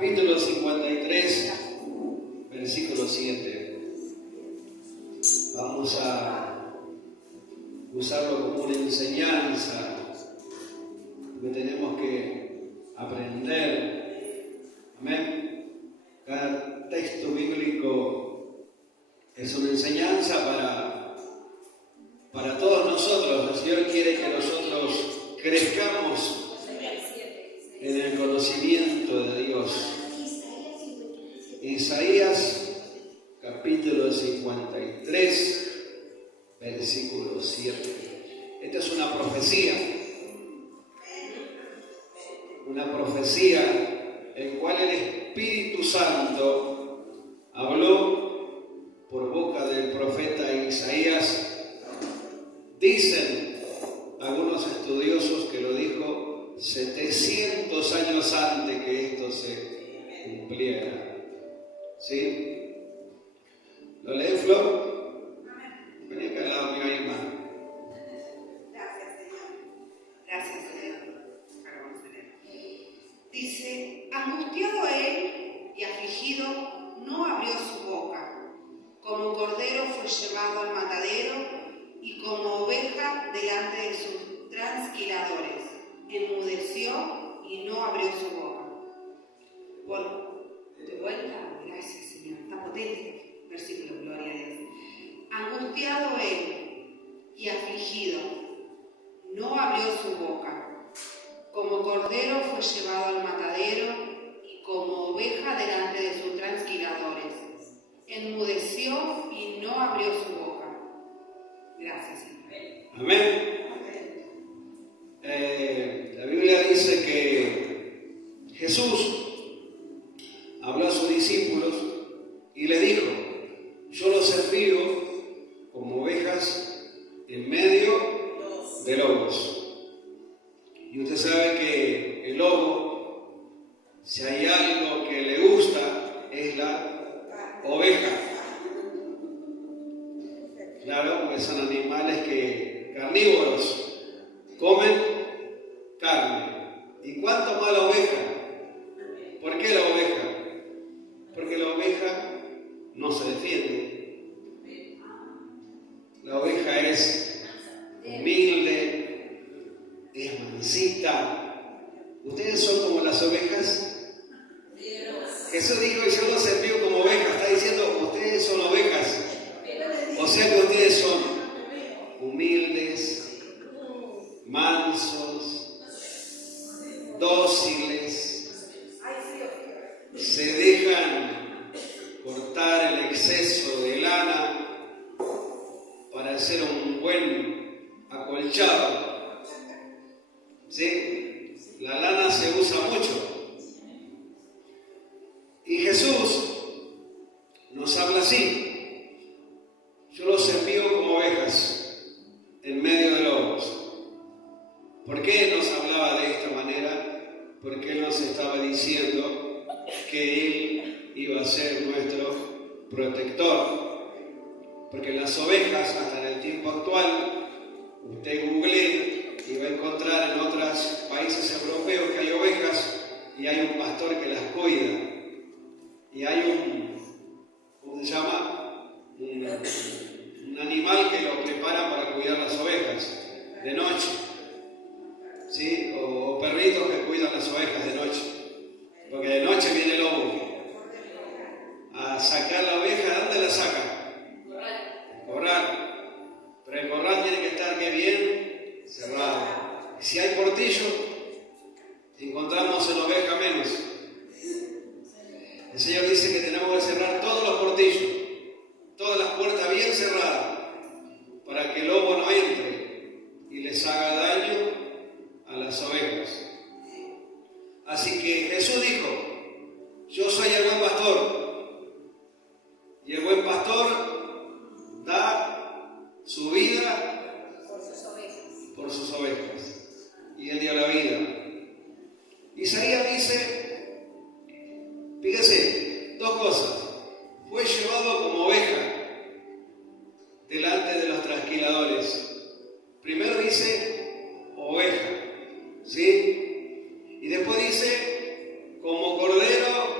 capítulo 53, versículo 7. Vamos a usarlo como una enseñanza que tenemos que aprender. Amén. Cada texto bíblico es una enseñanza para todos nosotros. El Señor quiere que nosotros crezcamos en el conocimiento de Dios. Isaías capítulo 53, versículo 7. Esta es una profecía en cual el Espíritu Santo habló por boca del profeta Isaías. Dicen algunos estudiosos que lo dijo 700 años antes que esto se cumpliera. ¿Sí? ¿Lo lee, Flor? Vení acá al lado mío, Irma. Gracias, Señor. Gracias, Señor. Ahora vamos a leer. Dice: angustiado él y afligido, no abrió su boca. Como cordero fue llevado al matadero, y como oveja delante de sus trasquiladores. Enmudeció y no abrió su boca. De vuelta, gracias, Señor. Está potente. Versículo, gloria a Dios. Angustiado él y afligido, no abrió su boca. Como cordero fue llevado al matadero, y como oveja delante de sus trasquiladores. Enmudeció y no abrió su boca. Gracias, Señor. Amén. La Biblia dice que Jesús habló a sus discípulos y le dijo: yo los envío como ovejas en medio de lobos. Y usted sabe que el lobo, si hay algo que le gusta, es la oveja. Claro, porque son animales carnívoros, comen carne. ¿Y cuánto más la oveja? ¿Por qué la oveja? Porque la oveja no se defiende. La oveja es humilde, es mansita. ¿Ustedes son como las ovejas? Jesús dijo: yo los envío como ovejas. Está diciendo: ustedes son ovejas. O sea que ustedes son humildes, mansos, dóciles, se dejan cortar el exceso de lana para hacer un buen acolchado. ¿Sí? La lana se usa mucho. Y Jesús nos habla así: yo los envío como ovejas en medio de lobos. ¿Por qué nos hablaba de esta manera? Porque Él nos estaba diciendo que Él iba a ser nuestro protector. Porque las ovejas, hasta en el tiempo actual, usted googlee y va a encontrar en otros países europeos que hay ovejas y hay un pastor que las cuida. Y hay ¿cómo se llama? Un animal que lo prepara para cuidar las ovejas de noche. ¿Sí? O perritos que cuidan las ovejas de noche. Porque de noche viene el lobo a sacar la oveja. ¿Dónde la saca? El corral. Pero el corral tiene que estar bien cerrado. Y si hay portillo, encontramos en la oveja menos. El Señor dice que tenemos que cerrar todos los portillos, todas las puertas bien cerradas, para que el lobo no entre y les haga daño a las ovejas. Así que Jesús dijo: yo soy el buen pastor, y el buen pastor da su vida por sus ovejas, y Él dio la vida. Isaías dice, fíjese, dos cosas: fue llevado como oveja delante de los trasquiladores. Primero dice oveja, ¿sí? Y después dice como cordero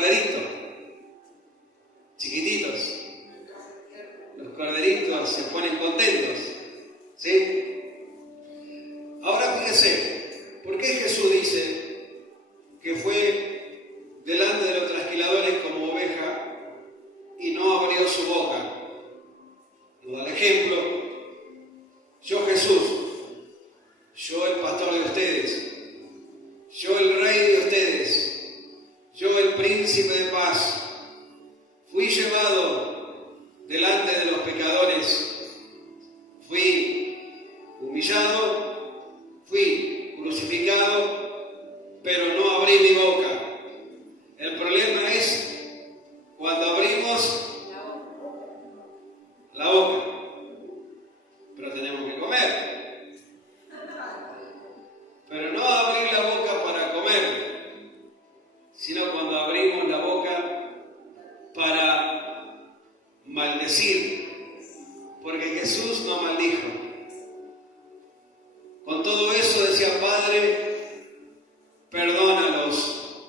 corderitos, chiquititos. Los corderitos se ponen contentos, ¿sí? Ahora fíjese, ¿por qué Jesús dice que fue delante de los trasquiladores como oveja y no abrió su boca? Nos da el ejemplo: yo Jesús, yo el pastor de ustedes, yo el rey de ustedes, yo el príncipe de paz, fui llevado delante de los pecadores, fui humillado, fui crucificado, pero no abrí mi boca. El problema es cuando abrimos la boca, pero tenemos que comer. Pero no abrir la boca para comer, sino cuando abrimos la boca para maldecir, porque Jesús no maldijo. Con todo eso decía: Padre, perdónalos,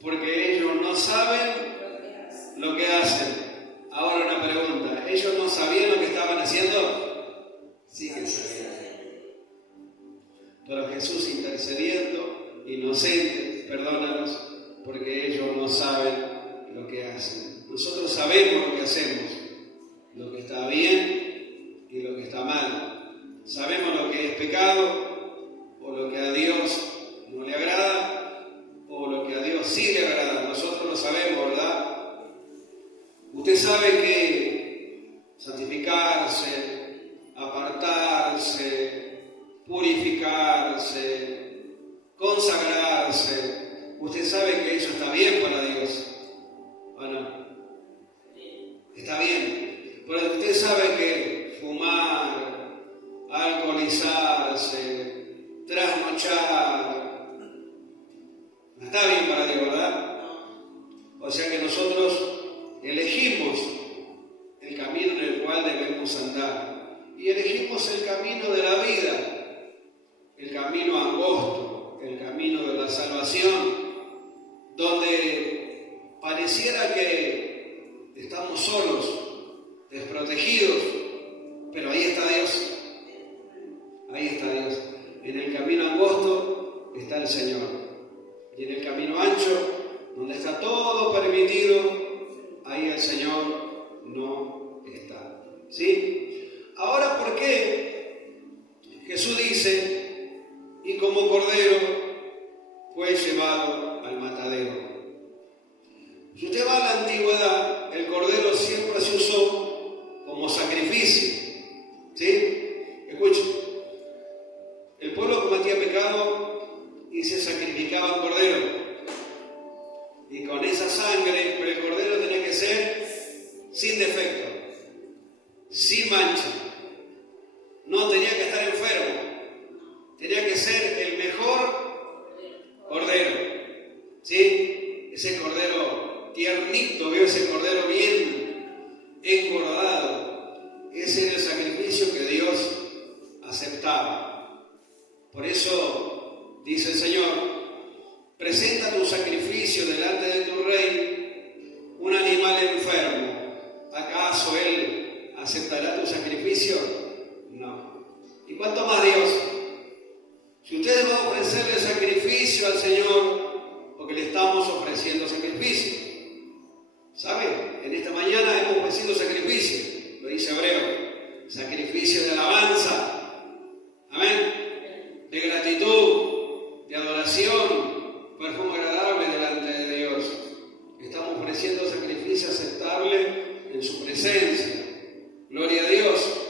porque ellos no saben lo que hacen. Ahora una pregunta: ¿ellos no sabían lo que estaban haciendo? Sí que sabían. Pero Jesús intercediendo, inocente, perdónalos, porque ellos no saben lo que hacen. Nosotros sabemos lo que hacemos, lo que está bien y lo que está mal. Sabemos lo que es pecado o lo que a Dios no le agrada o lo que a Dios sí le agrada. Nosotros lo sabemos, ¿verdad? Usted sabe que santificarse, apartarse, purificarse, consagrarse, usted sabe que eso está bien para Dios, ¿o no? Está bien, pero usted sabe que fumar, alcoholizarse, trasnochar, no está bien para Dios, ¿verdad? O sea que nosotros elegimos el camino en el cual debemos andar y elegimos el camino de la vida, el camino angosto, el camino de la salvación, donde pareciera que estamos solos, desprotegidos, pero ahí está Dios. Ahí está Dios. En el camino angosto está el Señor. Y en el camino ancho, donde está todo permitido, ahí el Señor no está. ¿Sí? Ahora, ¿por qué Jesús dice: y como cordero fue llevado al matadero? Si usted va a la antigüedad, el cordero siempre se usó como sacrificio. ¿Sí? Escuchen. El pueblo cometía pecado y se sacrificaba un cordero. Y con esa sangre, pero el cordero tenía que ser sin defecto, sin mancha. No tenía que estar enfermo. Tenía que ser el mejor cordero. ¿Sí? Ese cordero tiernito, veo ese cordero bien engordado. Ese era el sacrificio que Dios aceptaba. Por eso dice el Señor: presenta tu sacrificio delante de tu rey, un animal enfermo. ¿Acaso Él aceptará tu sacrificio? No. ¿Y cuánto más Dios? Si ustedes van a ofrecerle sacrificio al Señor, porque le estamos ofreciendo sacrificio. ¿Sabe? En esta mañana hemos ofrecido sacrificio, lo dice Hebreo, sacrificio de alabanza. Amén. De gratitud, de adoración, perfume agradable delante de Dios. Estamos ofreciendo sacrificio aceptable en su presencia. Gloria a Dios.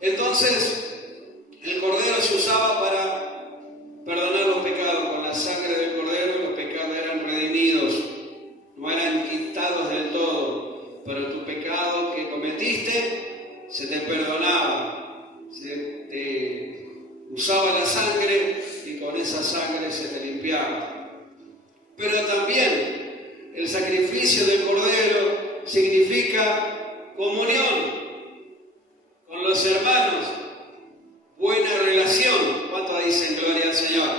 Entonces, el cordero se usaba para perdonar los pecados. Con la sangre del cordero los pecados eran redimidos, no eran quitados del todo, pero tu pecado que cometiste se te perdonaba, se te usaba la sangre y con esa sangre se te limpiaba. Pero también el sacrificio del cordero significa comunión con los hermanos, buena relación. ¿Cuántos dicen gloria al Señor?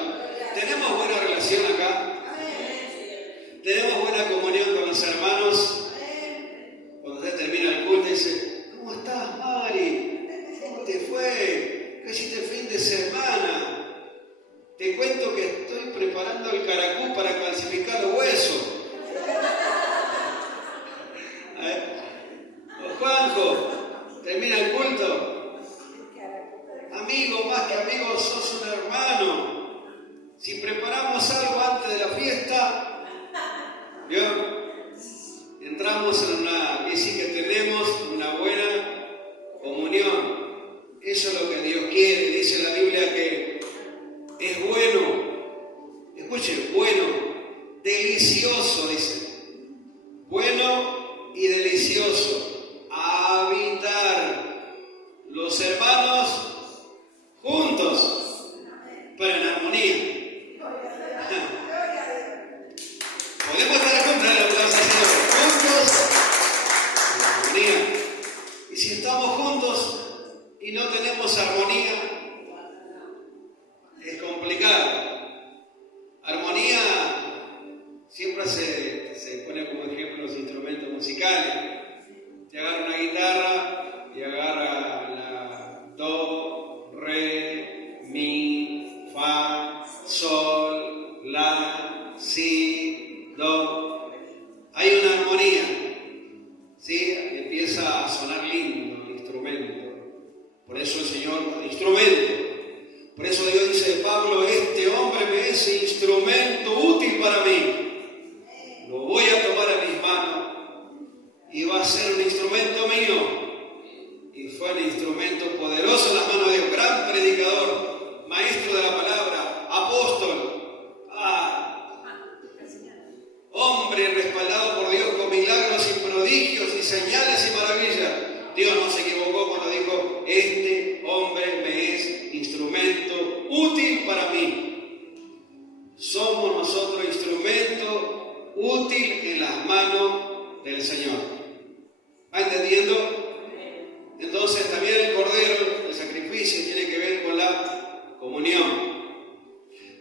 ¿Tenemos buena relación acá? ¿Tenemos buena comunión estamos quiere decir que tenemos una buena comunión. Eso es lo que Dios quiere. Dice la Biblia que es bueno, escuchen, bueno, delicioso, dice. Bueno y delicioso habitar los hermanos juntos, pero en armonía. Podemos estar juntos en la aplauso, juntos en armonía. Y si estamos juntos y no tenemos armonía, es complicado. Armonía siempre se pone como ejemplo los instrumentos musicales. Te agarra una guitarra y agarra la do, re, mi, fa, sol, la, si, do. Hay una armonía, ¿sí? Empieza a sonar lindo el instrumento. Por eso el Señor, instrumento. Por eso Dios dice de Pablo, este hombre me es instrumento útil para mí. Lo voy a tomar en mis manos y va a ser un instrumento mío. Y fue un instrumento poderoso en las manos de un gran predicador, maestro de la palabra, apóstol, hombre respaldado por Dios con milagros y prodigios y señales y maravillas. Dios no se equivocó cuando dijo, este hombre me es instrumento útil para mí. Somos nosotros instrumento útil en las manos del Señor. ¿Va entendiendo? Entonces también el cordero, el sacrificio, tiene que ver con la comunión.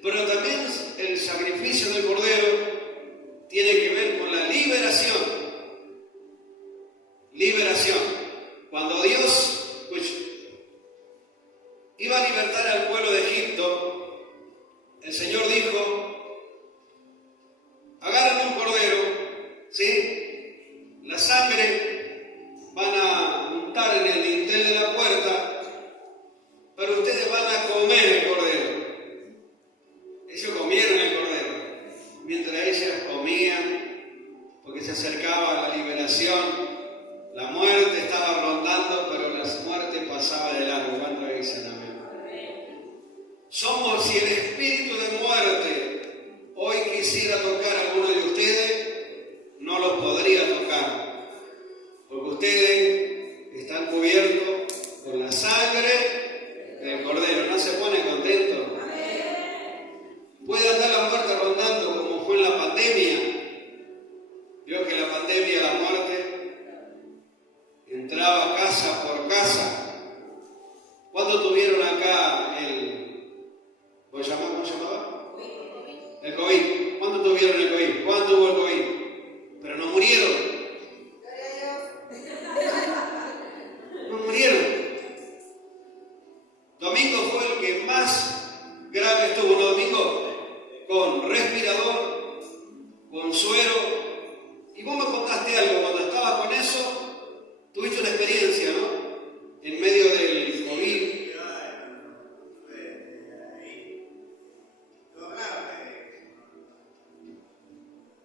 Pero también el sacrificio del cordero tiene que ver con la liberación. Liberación. Cuando Dios iba a libertar al pueblo de Egipto, el Señor dijo, agarren un cordero, ¿sí? La sangre van a untar en el dintel de la puerta, pero ustedes van a comer el cordero. Ellos comieron el cordero, mientras ellas comían, porque se acercaba la liberación. La muerte estaba rondando, pero la muerte pasaba de largo. ¿Cuántos dicen amén? Somos, si el espíritu de muerte hoy quisiera tocar a alguno de ustedes, no los podría tocar, porque ustedes están cubiertos por la sangre del cordero. ¿No se pone contento? Puede andar la muerte rondando como fue en la pandemia. Vio que en la pandemia la muerte entraba casa por casa. ¿Cuándo tuvieron acá ¿cómo se llamaba? El COVID. ¿Cuándo tuvieron el COVID? ¿Cuándo hubo el COVID? Pero no murieron. No murieron. Domingo fue el que más grave estuvo, ¿no, Domingo? Con respirador, con suero. Y vos me contaste algo, cuando estabas con eso, tuviste una experiencia, ¿no? En medio del COVID.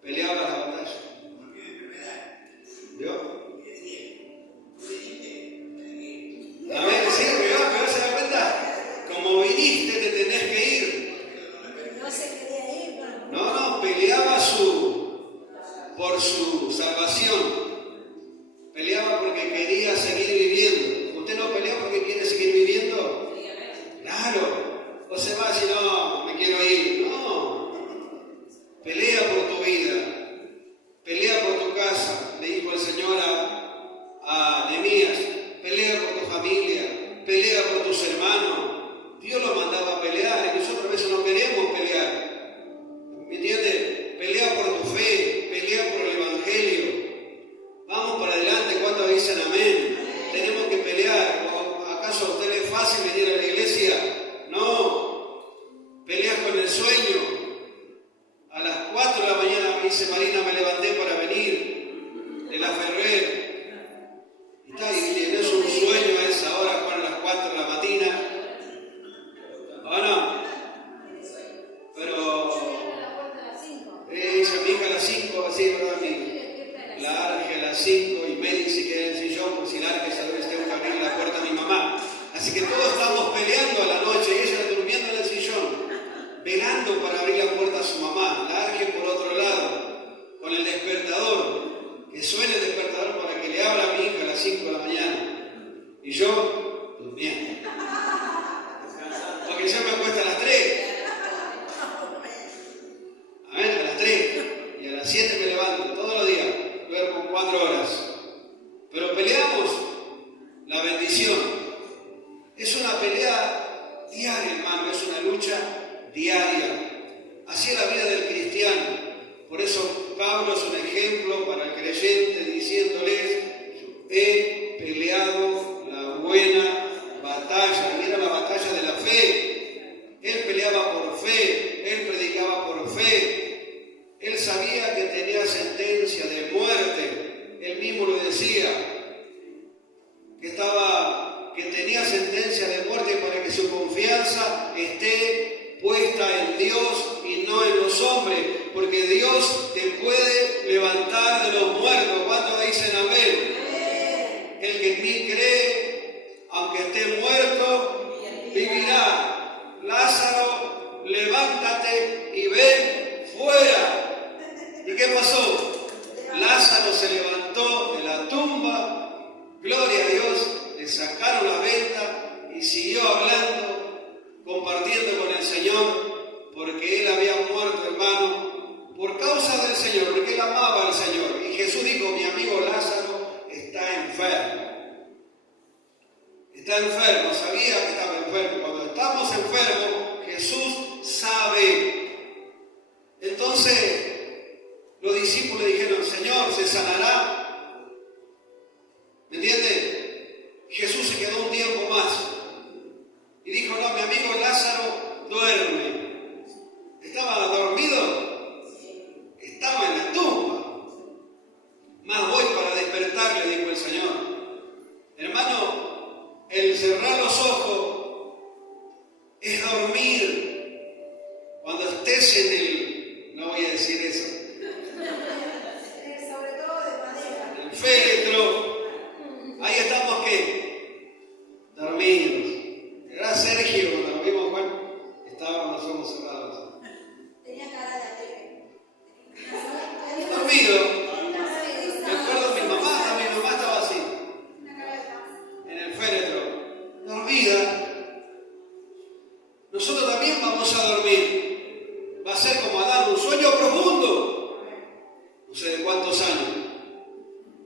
Peleaba la batalla. ¿Vio? A ver, sí, pero se da cuenta. Como viniste, te tenés que ir. No se quería ir, No, peleaba por su salvación. Peleaba porque quería seguir viviendo. ¿Usted no pelea porque quiere seguir viviendo? Claro. O se va si no, me quiero ir. No. Pelea por tu vida. Pelea por tu casa. Le dijo el Señor a Nehemías. Pelea por tu familia. Pelea por tus hermanos. Dios los mandaba a pelear y nosotros a veces no queremos pelear. ¿Me entiendes? Pelea por tu fe. Pelea por el Evangelio. Vamos para adelante. ¿Cuántos dicen amén? Tenemos que pelear. ¿Acaso a usted le es fácil venir a la iglesia? No. Peleas con el sueño. A las 4 de la mañana me dice Marina, me levanté para venir de la Ferrer. Y tienes un sueño a esa hora, para las 4 de la mañana. las 5:30 y se queda en el sillón, por si larga esa vez tengo que abrir la puerta a mi mamá. Así que todos estamos peleando a la noche y ella durmiendo en el sillón, velando para abrir la puerta a su mamá. Largue por otro lado, con el despertador, que suene el despertador para que le abra a mi hija a las 5 de la mañana. Y yo, durmiendo. Porque yo me acuesto a las 3. A ver, a las 3. Y a las 7 me levanto, todos los días. Duermo 4 horas. Pero peleamos la bendición. Es una pelea diaria, hermano. Es una lucha diaria. Así es la vida del cristiano. Por eso Pablo es un ejemplo para el creyente, diciéndoles: he peleado la buena batalla. Y era la batalla de la fe. Él peleaba por fe, él predicaba por fe. Él sabía que tenía sentencia de muerte. Él mismo lo decía, que tenía sentencia de muerte para que su confianza esté puesta en Dios y no en los hombres, porque Dios te puede levantar de los muertos. ¿Cuántos dicen amén? El que en mí cree, aunque esté muerto, vivirá. Lázaro, levántate y ven fuera. ¿Y qué pasó? Lázaro se levantó de la tumba, gloria a Dios, le sacaron la venda y siguió hablando, compartiendo con el Señor, porque él había muerto, hermano, por causa del Señor, porque él amaba al Señor. Y Jesús dijo: mi amigo Lázaro está enfermo. Está enfermo, sabía que estaba enfermo. Cuando estamos enfermos, Jesús sabe. Entonces, los discípulos dijeron: Señor, ¿se sanará? ¿Me entiende? Jesús se quedó un tiempo más y dijo: no, mi amigo Lázaro duerme. ¿Estaba dormido? Estaba en la tumba. Más voy para despertarle, dijo el Señor. Hermano, el cerrar los ojos es dormir. Cuando estés en el... no voy a decir eso. El féretro. Ahí estamos, ¿qué? Dormidos. Era Sergio, cuando lo vimos, bueno, estábamos los ojos cerrados. Tenía cara de alegre. Dormido. Recuerdo mi mamá estaba así. En el féretro. Dormida. Nosotros también vamos a dormir. Va a ser como Adán, un sueño profundo. No sé de cuántos años.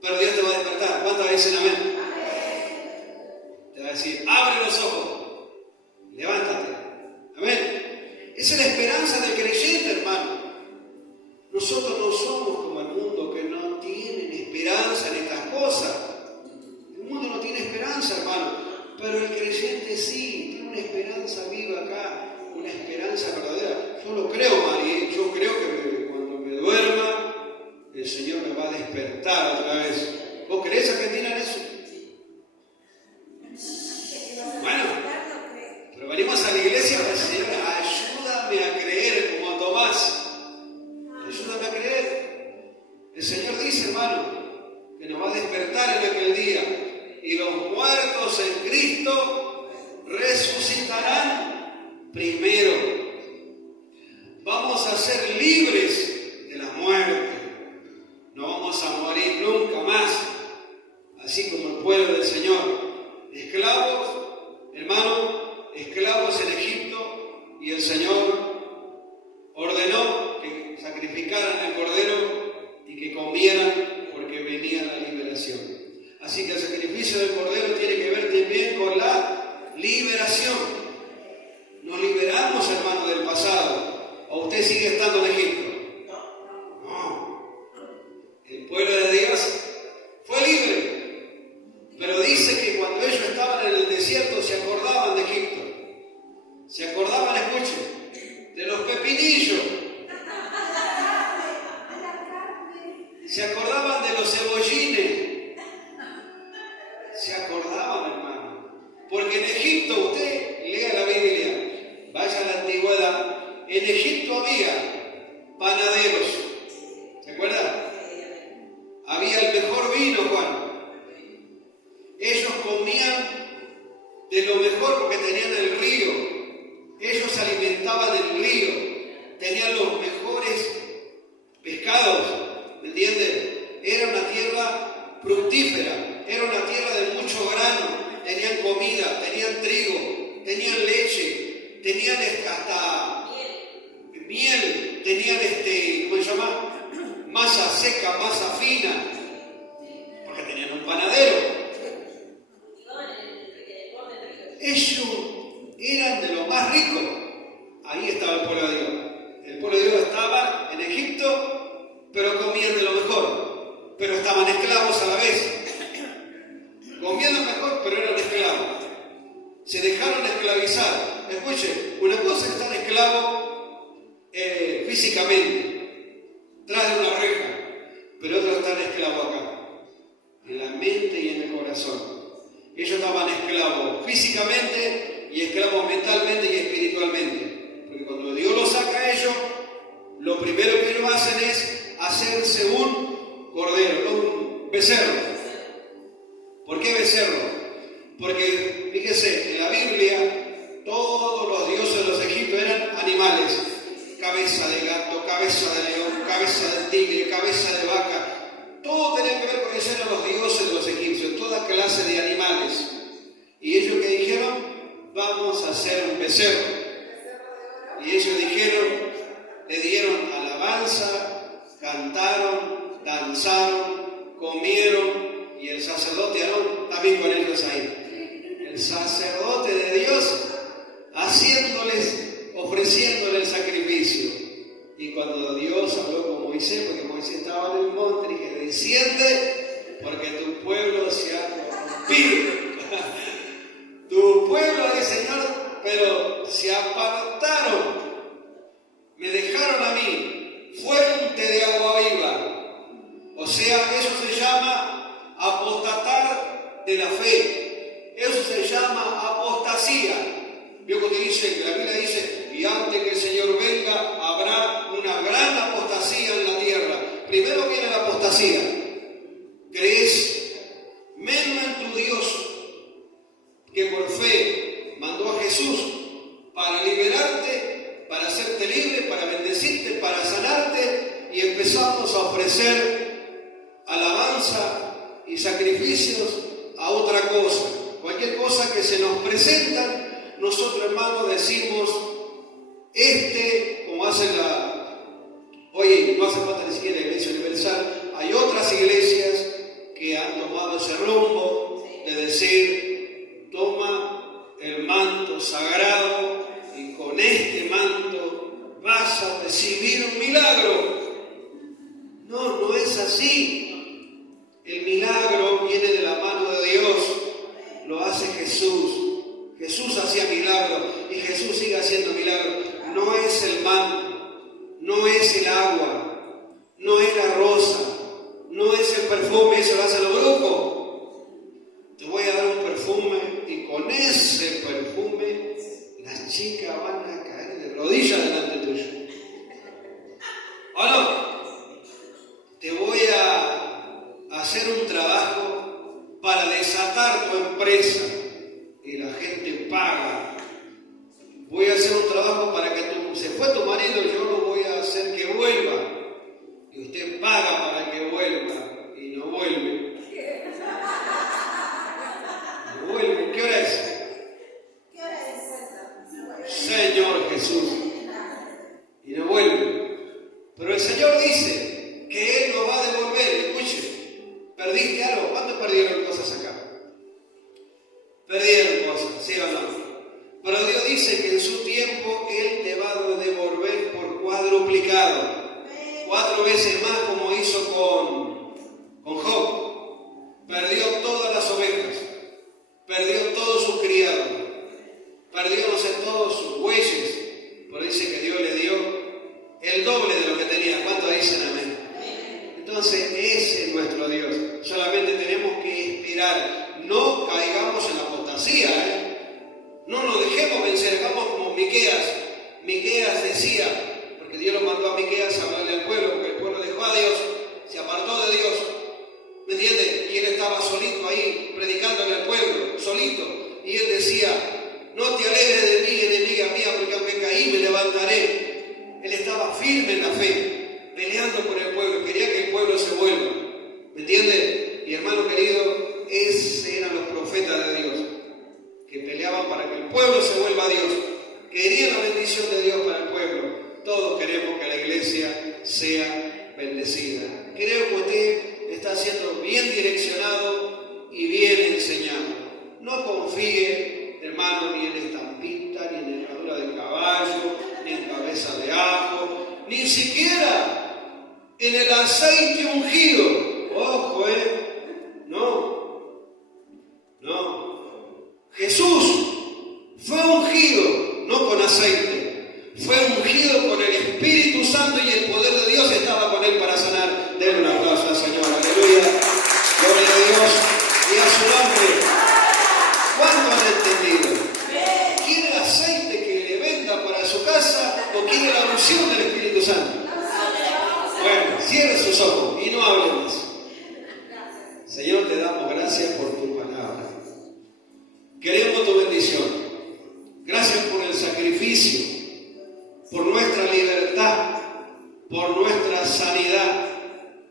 Pero Dios te va a despertar. ¿Cuántas dicen amén? Te va a decir: abre los ojos, levántate. Amén. Esa es la esperanza del creyente, hermano. Nosotros no somos como el mundo, que no tienen esperanza en estas cosas. El mundo no tiene esperanza, hermano. Pero el creyente sí, tiene una esperanza viva acá, una esperanza verdadera. Yo lo creo, Mari. Yo creo que cuando me duerma, el Señor me va a despertar otra vez. ¿Vos creés, Argentina, en eso? Bueno, pero venimos a la iglesia para decir: Señor, ayúdame a creer como a Tomás. Ayúdame a creer. El Señor dice, hermano, que nos va a despertar en aquel día. Y los muertos en Cristo resucitarán primero. Vamos a ser libres de la muerte. No vamos a morir nunca más, así como el pueblo del Señor. Esclavos, hermano, esclavos en Egipto, y el Señor ordenó que sacrificaran el cordero y que comieran, porque venía la liberación. Así que el sacrificio del cordero tiene que ver también con la liberación. Nos liberamos, hermano, del pasado. ¿O usted sigue estando en Egipto? El pueblo de Dios fue libre, pero dice que cuando ellos estaban en el desierto se acordaban de Egipto, se acordaban, escuchen, de los pepinillos, se acordaban de los cebollines, se acordaban, hermano, porque en Egipto, usted lea la Biblia, vaya a la antigüedad, en Egipto había panaderos, ¿se acuerdan? Había el mejor vino vino, Juan. Ellos comían de lo mejor porque tenían el río. Ellos se alimentaban del río. Tenían los mejores pescados. ¿Me entienden? Era una tierra fructífera. Era una tierra de mucho grano. Tenían comida, tenían trigo, tenían leche, tenían hasta miel, tenían ¿cómo se llama? Masa seca, masa fina, porque tenían un panadero. Ellos eran de lo más rico. Ahí estaba el pueblo de Dios. El pueblo de Dios estaba en Egipto, pero comían de lo mejor, pero estaban esclavos a la vez. Comían lo mejor, pero eran esclavos. Se dejaron esclavizar. Escuchen, una cosa es estar esclavo físicamente, tras de una reja, pero otro es estar esclavo acá, en la mente y en el corazón. Ellos estaban esclavos físicamente y esclavos mentalmente y espiritualmente. Porque cuando Dios los saca a ellos, lo primero que ellos hacen es hacerse un cordero, un becerro. ¿Por qué becerro? Porque, fíjese, en la Biblia todos los dioses de los egipcios eran animales. Cabeza de gato, cabeza de león, cabeza de tigre, cabeza de vaca. Todo tenía que ver con eso, eran los dioses de los egipcios, toda clase de animales. Y ellos que dijeron, vamos a hacer un becerro. Y ellos dijeron, le dieron alabanza, cantaron, danzaron, comieron, y el sacerdote Aarón también con ellos ahí. El sacerdote de Dios ofreciéndole el sacrificio. Y cuando Dios habló con Moisés, porque Moisés estaba en el monte, dije, desciende, porque tu pueblo se ha corrompido. Tu pueblo, dice Señor, pero se apartaron, me dejaron a mí, fuente de agua viva. O sea, eso se llama apostatar de la fe. Eso se llama apostasía. Vio que dice, la Biblia dice, y antes que el Señor venga, habrá una gran apostasía en la tierra. Primero viene la apostasía. ¿Crees menos en tu Dios, que por fe mandó a Jesús para liberarte, para hacerte libre, para bendecirte, para sanarte, y empezamos a ofrecer alabanza y sacrificios a otra cosa? Cualquier cosa que se nos presenta, nosotros, hermanos, decimos, como hacen oye, no hace falta ni siquiera la Iglesia Universal, hay otras iglesias que han tomado ese rumbo de decir, toma el manto sagrado y con este manto vas a recibir un milagro. No, no es así. El milagro viene de la mano de Dios, lo hace Jesús. Jesús hacía milagros y Jesús sigue haciendo milagros. No es el manto, no es el agua, no es la rosa, no es el perfume, eso lo hacen los brujos. Te voy a dar un perfume y con ese perfume las chicas van a caer de rodillas delante tuyo. ¿O no? Te voy a hacer un trabajo para desatar tu empresa y la gente paga. Voy a hacer un trabajo para que se fue tu marido, yo lo voy a hacer que vuelva. Y usted paga para que vuelva y no vuelve. No vuelve. ¿Qué hora es? ¿Qué hora es? Señor Jesús. Y no vuelve. Pero el Señor dice que Él nos va a devolver. Escuche, ¿perdiste algo? ¿Cuántos perdieron cosas acá? Perdieron cosas, ¿sí o no? Pero Dios dice que en su tiempo Él te va a devolver por cuadruplicado. 4 veces más, como hizo con Job. Perdió todas las ovejas, perdió todos sus criados, perdió todos sus bueyes, pero dice que Dios le dio el doble de lo que tenía. ¿Cuántos dicen amén? Entonces ese es nuestro Dios. Solamente tenemos que esperar. No caigamos en la apostasía, No nos dejemos vencer, hagamos como Miqueas. Miqueas decía, porque Dios lo mandó a Miqueas a hablarle al pueblo, porque el pueblo dejó a Dios, se apartó de estaba solito ahí, predicando en el pueblo, solito. Y él decía, no te alegres de mí, enemiga mía, porque aunque caí me levantaré. Él estaba firme en la fe, peleando por el pueblo, quería que el pueblo se vuelva. ¿Me entiende? Y hermano querido, esos eran los profetas de Dios, que peleaban para que el pueblo se vuelva a Dios. Querían la bendición de Dios para el pueblo. Todos queremos que la iglesia sea bendecida. Creo que usted está siendo bien direccionado y bien enseñado. No confíe, hermano, ni en estampita, ni en herradura de caballo, ni en cabeza de ajo, ni siquiera en el aceite ungido. Ojo, no. Jesús fue ungido, no con aceite, fue ungido con el Espíritu Santo y el poder de Dios estaba con él para sanar. Denle un aplauso al Señor, aleluya, gloria a Dios y a su nombre. ¿Cuánto han entendido? ¿Quiere aceite que le venda para su casa o quiere la unción del Espíritu Santo? Bueno, cierre sus ojos y no hable más. Señor, te damos gracias por tu palabra. Queremos tu bendición. Gracias por el sacrificio, por nuestra libertad, por nuestra sanidad,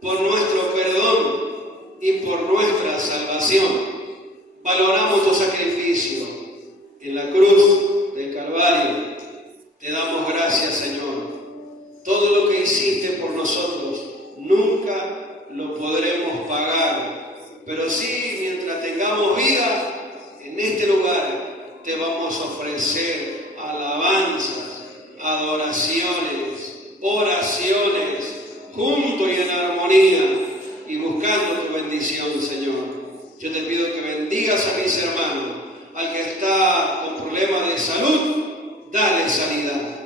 por nuestro perdón y por nuestra salvación. Valoramos tu sacrificio en la cruz del Calvario. Te damos gracias, Señor. Todo lo que hiciste por nosotros nunca lo podremos pagar, pero sí, mientras tengamos vida en este lugar, te vamos a ofrecer alabanzas, adoraciones, oraciones, juntos y en armonía y buscando tu bendición, Señor. Yo te pido que bendigas a mis hermanos. Al que está con problemas de salud, dale sanidad.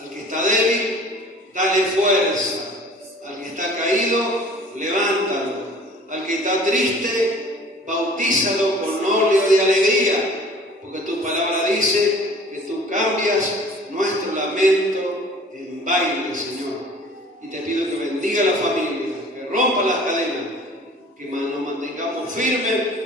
Al que está débil, dale fuerza. Al que está caído, levántalo. Al que está triste, bautízalo con óleo de alegría. Porque tu palabra dice que tú cambias nuestro lamento en baile, Señor. Y te pido que bendiga a la familia, que rompa las cadenas, que nos mantengamos firmes